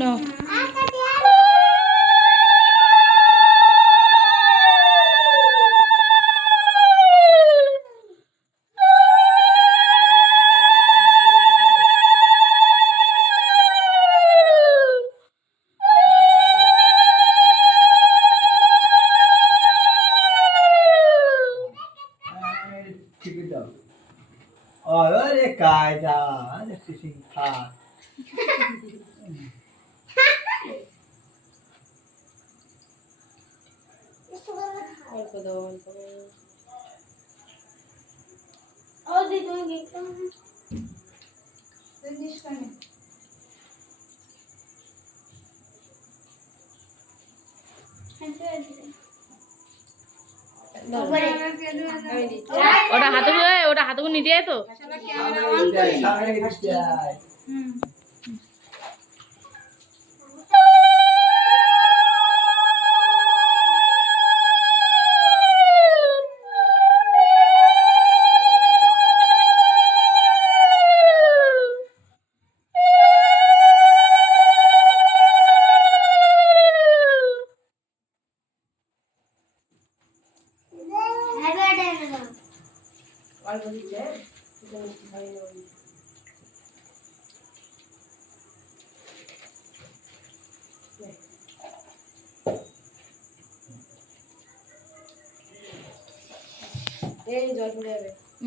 নাও। Olha, Kaida, olha esse simpático. ওটা হাতে করে নিতে যায় তো।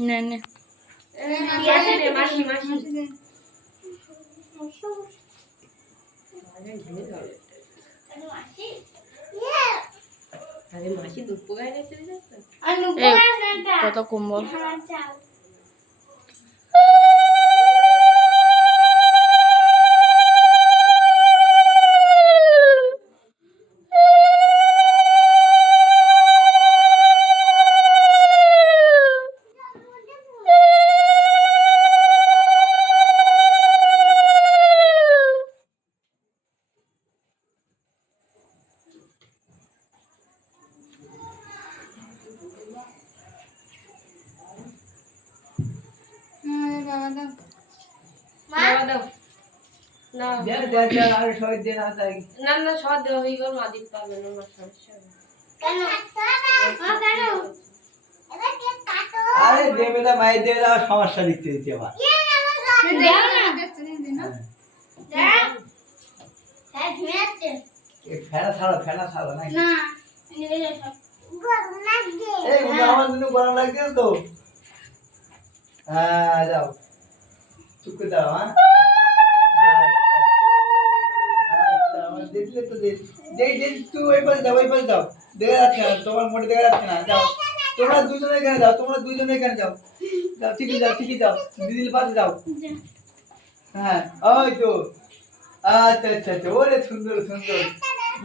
না না কত কম্বল। আরে দেবে না মাই দেবে না সমস্যা দিতে দিতে আবার ফেনা ছাড়ো না এই আমার জন্য গরম লাগছে তো। হ্যাঁ যাও চুপ করে দাও। হ্যাঁ আচ্ছা আমার দেখলে তো তুই ওই পাশে যাও দেখা যাচ্ছে না তোমার মোটে দেখা যাচ্ছে না। যাও তোমরা দুজনে এখানে যাও যাও ঠিকই যাও দিদির পাশে যাও। হ্যাঁ ওই তো আচ্ছা ওরে সুন্দর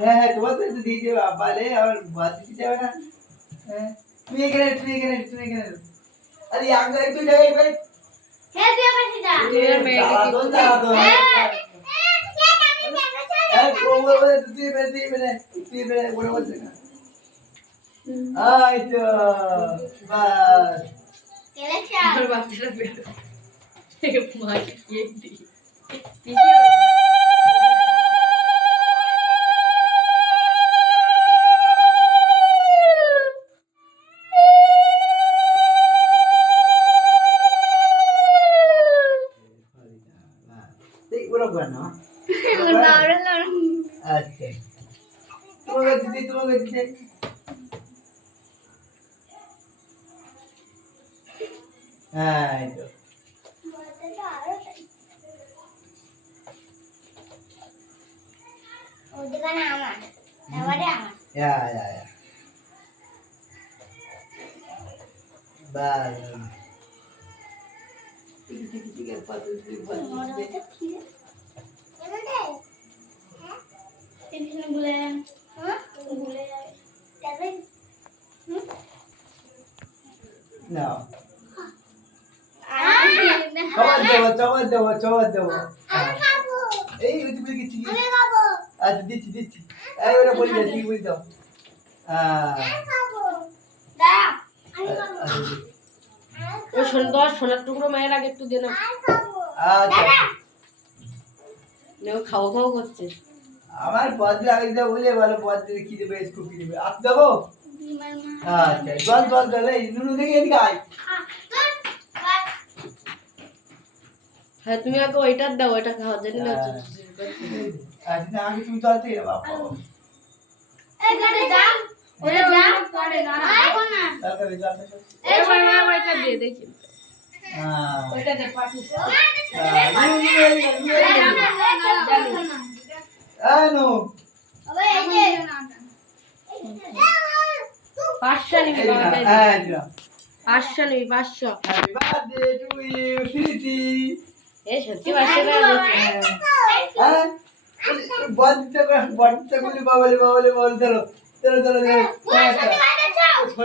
হ্যাঁ তোমার তো একটু দিয়ে যাবে আবারে আর বাদ দিতে যাবে না। হ্যাঁ তুমি এখানে আরে আগে একটু জায়গায় ভাই তোমাকে দিতে হ্যাঁ এই তো ya বাস No. চমৎ দেবো এই তুমি কি ঠিক আচ্ছা দিচ্ছি এই ওটা বলি না ঠিক বলি দাও ওই সোনার টুকরো মায়ের আগে একটু দে না। আচ্ছা ও খাওয়া খাওয়া করছে। আমার বদ্রে আগে যা বলে বলো বদ্রে কি দেবে স্কুপ কি দেবে আপ দেবো আচ্ছা জল জল জল এই নুনু দেখি এদিকে আয় হ্যাঁ তুমি আগে ওইটার দাও, ওইটা খাওয়ার জন্য আচ্ছা না আগে তুমি জল থেকে বাবা তারপরে জল ওইটা দিয়ে দেখি। হ্যাঁ ওইটা দে পাঠিস। নো 500 নিবি বাবা, তাই দে। হ্যাঁ 500 নিবি, 500। হ্যাপি বার্থডে টু ইউ স্মৃতি এই সত্যি 500 টাকা দিয়েছে। হ্যাঁ বদ্রে বদ্রে বলি বাবলে বাবলে বল ধরো ধরো ধরো ধরো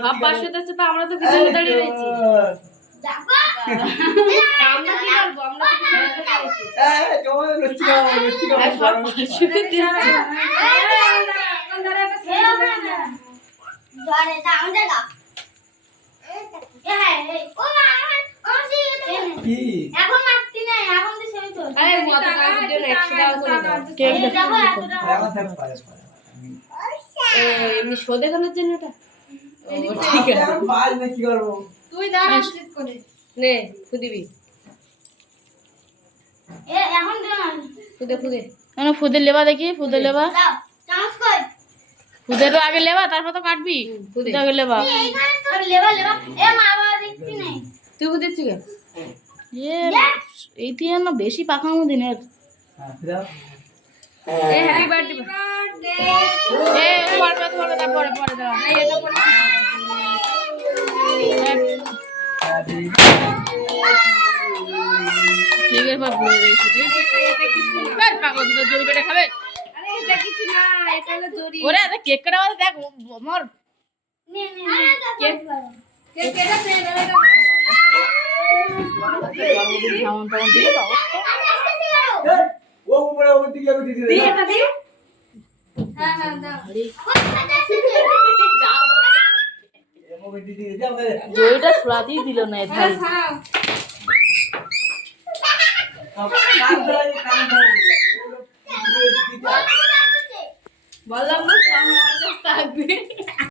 আর 500 দিচ্ছে তো আমরা তো পিছনে দাঁড়িয়ে রয়েছি। আমরা কি করবো, আমরা তো পিছনে দাঁড়িয়ে রয়েছি। তোমার লস্যি খাওয়া লস্যি খাওয়া আর সব 500 দিচ্ছে। কি আরে মদ খাওয়ার জন্য 100 টাকা করে দাও। কেক দেখো। আমার থাক পারে ও এমনি শো দেখানোর জন্য এটা? ও ঠিক ঠিক আছে। আছে বাজ না কি করব তুই দাঁড়া ঠিক করে নে ফুদিবি, ফুদে ফুদে। কেন ফুদের লেবা দেখি, ফুদের লেবা, ফুদেরও আগে লেবা তারপর তো কাটবি। ফুদে। ফুদের আগে লেবা। তুই ফুদিচ্ছি কে? এ এই দিয়ে না বেশি পাকানো দিনের। হ্যাঁ দাও এ হ্যাপি বার্থডে। এ পরে পরে তারপরে পরে দাও। এই এটা পড়ে। হ্যাপি কেকের পর ভরে রয়েছে। বেশ পাগল তো জড়ি পেটে খাবে। আরে এটা কিছু না, এটা হলো জরি। ওরে আরে কেক কাটা বলে দেখ মর কেক কে কেটা পেয়ে যাবে যেমন তেমন দিয়ে দাও। ও উপরে ও দিকে আমি দিদি দি এটা দি। হ্যাঁ হ্যাঁ দাও ও দিদি যাও গে জড়িটা সুরাতেই দিল না এত। খাও কাম ধরে